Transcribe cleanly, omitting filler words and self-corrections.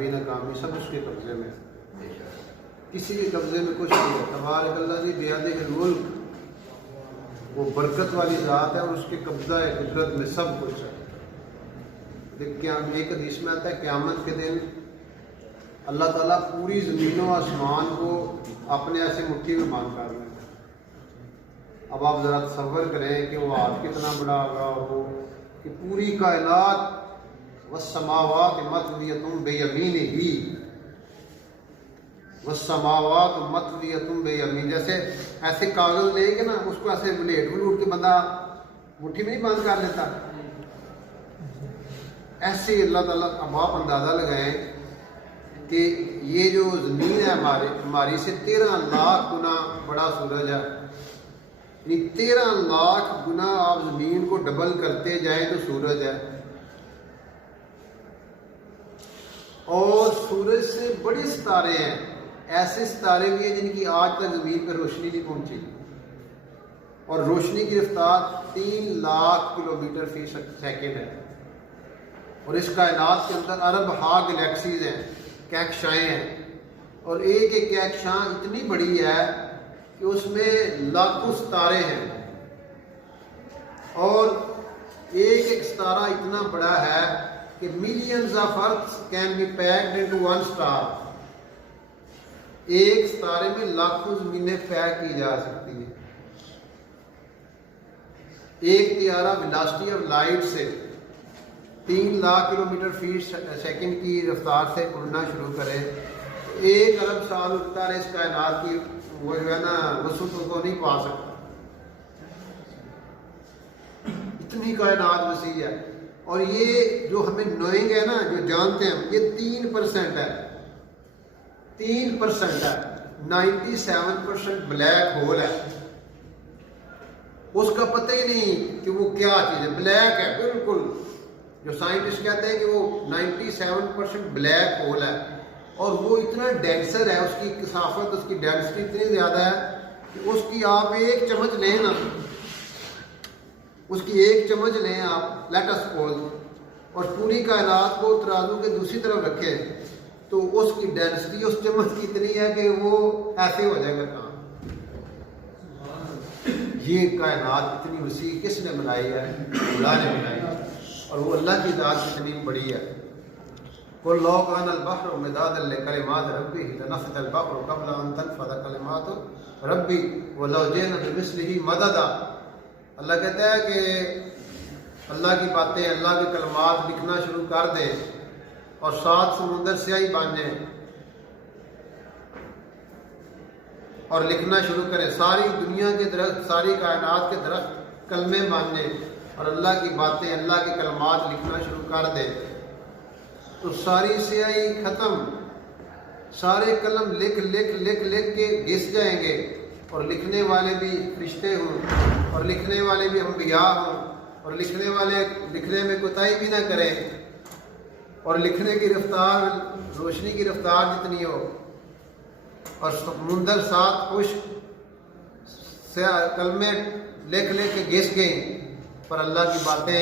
کامیابی ناکامی سب اس کے قبضے میں، کسی کے قبضے میں کچھ نہیں ہے۔ تبارک الذی بیدہ الملک، وہ برکت والی ذات ہے اور اس کے قبضہ قدرت میں سب کچھ ہے۔ ایک حدیث میں آتا ہے قیامت کے دن اللہ تعالیٰ پوری زمین و آسمان کو اپنے ایسے مٹھی میں باندھ کر لیں۔ اب آپ ذرا تصور کریں کہ وہ ہاتھ کتنا بڑا ہوگا، وہ کہ پوری کائنات والسماوات مطویۃ بیمینہ، والسماوات مطویۃ بیمینہ، جیسے ایسے کاغذ لے کے نا اس کو ایسے ولیٹ کے بندہ مٹھی میں نہیں باندھ کر لیتا، ایسے اللہ تعالیٰ۔ اب آپ اندازہ لگائیں کہ یہ جو زمین ہے ہماری سے 13 لاکھ گنا بڑا سورج ہے، یعنی 13 لاکھ گنا آپ زمین کو ڈبل کرتے جائیں تو سورج ہے، اور سورج سے بڑے ستارے ہیں، ایسے ستارے بھی ہیں جن کی آج تک زمین پر روشنی نہیں پہنچی، اور روشنی کی رفتار 3 لاکھ کلومیٹر فی سیکنڈ ہے، اور اس کائنات کے اندر ارب ہا گلیکسیز ہیں، کہکشائیں ہیں، اور ایک ایک کہکشاں اتنی بڑی ہے کہ اس میں لاکھوں ستارے ہیں، اور ایک ایک ستارہ اتنا بڑا ہے کہ millions of earths can be packed into one star, ایک ستارے میں لاکھوں زمینیں پیک کی جا سکتی ہیں۔ ایک طیارہ ویلاسٹی آف لائٹ سے 3 لاکھ کلومیٹر فی سیکنڈ کی رفتار سے اڑنا شروع کرے، 1 ارب سال اڑتا رہے، اس کائنات کی وہ جو ہے نا وسعت کو نہیں پا سکتا، اتنی کائنات وسیع ہے۔ اور یہ جو ہمیں نوئنگ ہے نا، جو جانتے ہیں ہم، یہ 3% ہے، 3% ہے، 97% بلیک ہول ہے، اس کا پتہ ہی نہیں کہ وہ کیا چیز ہے، بلیک ہے بالکل، جو سائنٹسٹ کہتے ہیں کہ وہ 97% بلیک ہول ہے، اور وہ اتنا ڈینسر ہے، اس کی کثافت، اس کی ڈینسٹی اتنی زیادہ ہے کہ اس کی آپ ایک چمچ لیں نا، اس کی ایک چمچ لیں آپ، لیٹ اس سپوز، اور پوری کائنات کو ترازو کے دوسری طرف رکھیں تو اس کی ڈینسٹی اس چمچ کی اتنی ہے کہ وہ ایسے ہو جائے گا کام۔ یہ کائنات اتنی وسیع کس نے بنائی ہے؟ اللہ نے بنائی ہے، اور وہ اللہ کی ذات کتنی بڑی ہے۔ قُلْ لَوْ كَانَ الْبَحْرُ مِدَادًا لِكَلِمَاتِ رَبِّي لَنَفِدَ الْبَحْرُ قَبْلَ أَن تَنفَدَ كَلِمَاتُ رَبِّي وَلَوْ جِئْنَا بِمِثْلِهِ مَدَدًا۔ اللہ کہتا ہے کہ اللہ کی باتیں، اللہ کے کلمات لکھنا شروع کر دیں اور 7 سمندر سیاہی بن جائیں اور لکھنا شروع کریں، ساری دنیا کے درخت، ساری کائنات کے درخت کلمے بن جائیں اور اللہ کی باتیں، اللہ کے کلمات لکھنا شروع کر دیں، تو ساری سیاہی ختم، سارے قلم لکھ لکھ لکھ لکھ کے گھس جائیں گے، اور لکھنے والے بھی فرشتے ہوں، اور لکھنے والے بھی انبیاء ہوں، اور لکھنے والے لکھنے میں کوتاہی بھی نہ کریں، اور لکھنے کی رفتار روشنی کی رفتار جتنی ہو، اور سمندر 7 خشک کلمے لکھ لکھ کے گھس گئیں، پر اللہ کی باتیں